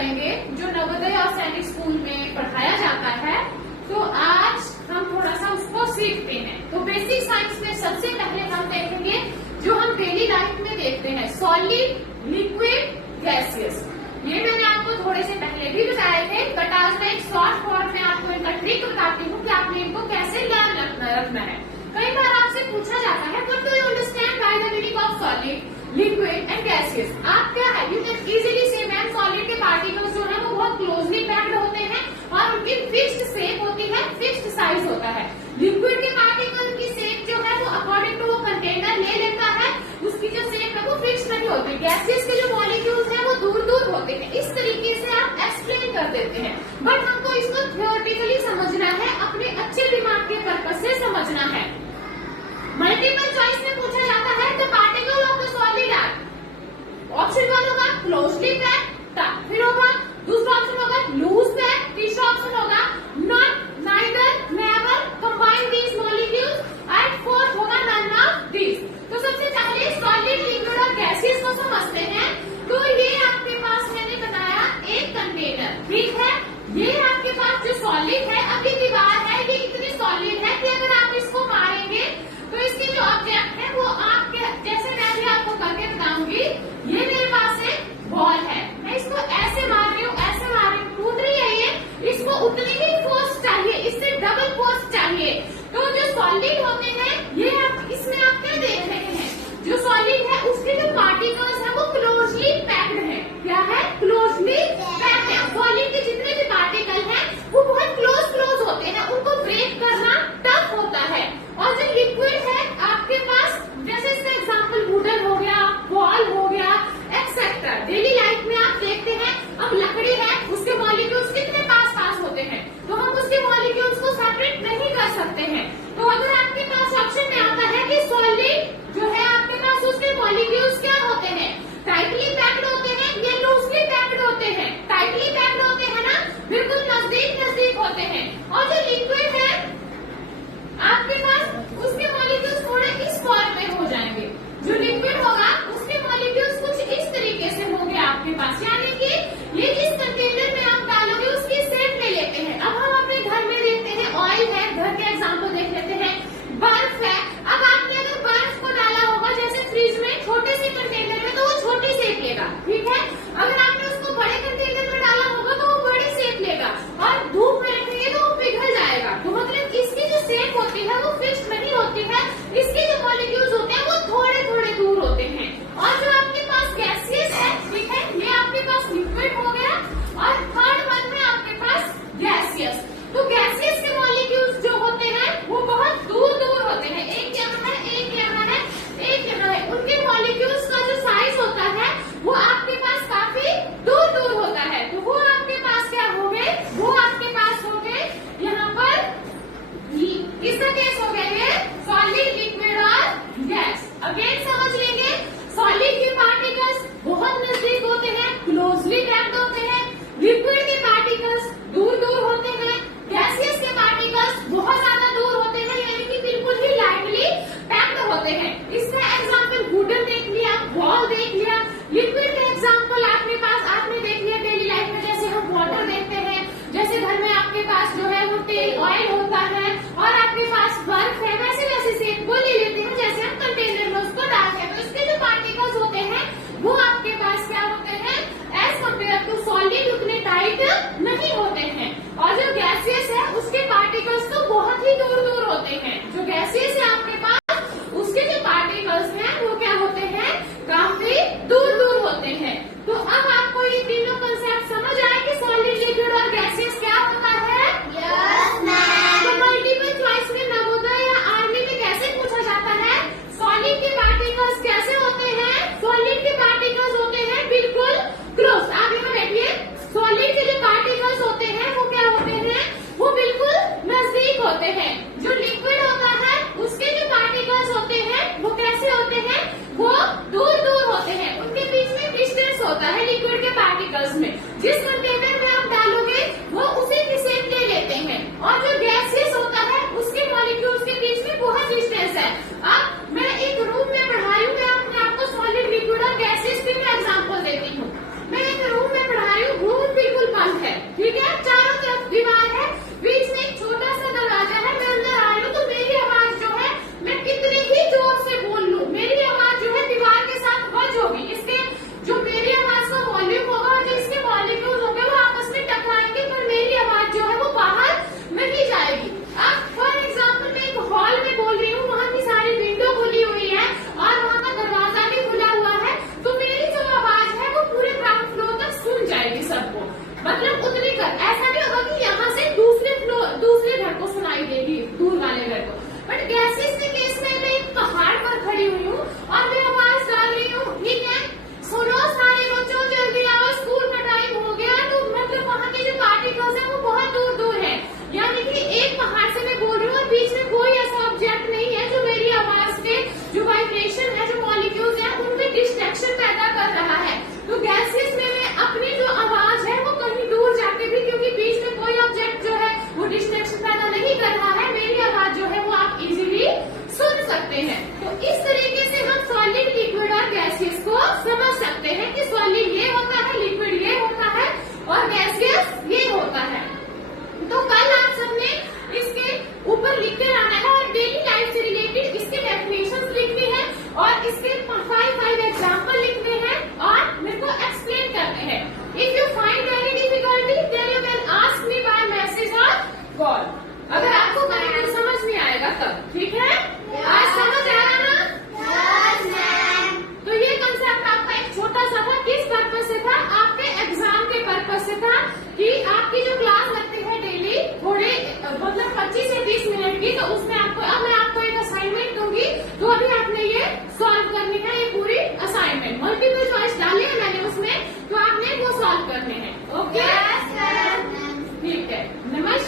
करेंगे जो नवोदय और सैनिक स्कूल में पढ़ाया जाता है। तो आज हम थोड़ा सा उसको सीखते हैं। तो बेसिक साइंस में सबसे पहले हम देखेंगे जो हम डेली लाइफ में देखते हैं, सॉलिड, लिक्विड, गैसियस। ये मैंने आपको थोड़े से पहले भी बताए थे, बट आज मैं एक शॉर्ट फॉर्म में आपको इनका ट्रिक बताती हूँ कि आपने इनको कैसे याद रखना है। कई बार आपसे पूछा जाता है what do you understand by the meaning of solid, liquid and gaseous. आप क्या है, यू कैन इजीली से मैम सॉलिड के पार्टिकल्स जो है वो बहुत क्लोजली पैक्ड होते हैं और उनकी फिक्स्ड शेप होती है, फिक्स्ड साइज होता है। लिक्विड के पार्टिकल की शेप जो है वो अकॉर्डिंग टू वो कंटेनर ले लेता है, उसकी जो शेप है वो फिक्स नहीं होती। गैसेस के जो मॉलिक्यूल्स हैं वो दूर दूर होते हैं। इस तरीके से आप एक्सप्लेन कर देते हैं, बट हमको इसको थियोरेटिकली समझना है, अपने अच्छे दिमाग के पर्पज से समझना है। मल्टीपल चॉइस में पूछा जाता है the particle of the solid are, option 1 होगा क्लोजली पैक्ड, फिर होगा दूसरा ऑप्शन होगा लूज पैक्ड, तीसरा ऑप्शन होगा not, neither, never, combine these molecules and fourth होगा नन ऑफ दीज। तो सबसे पहले सॉलिड, लिक्विड और गैसेस को समझते कि आपकी जो क्लास लगती है डेली थोड़े मतलब 25 से 30 मिनट की, तो उसमें आपको अब मैं आपको एक असाइनमेंट दूंगी, तो अभी आपने ये सॉल्व करनी है, ये पूरी असाइनमेंट मल्टीपल चॉइस डाली है मैंने उसमें, तो आपने वो सॉल्व करने हैं। ओके, ठीक है। नमस्कार।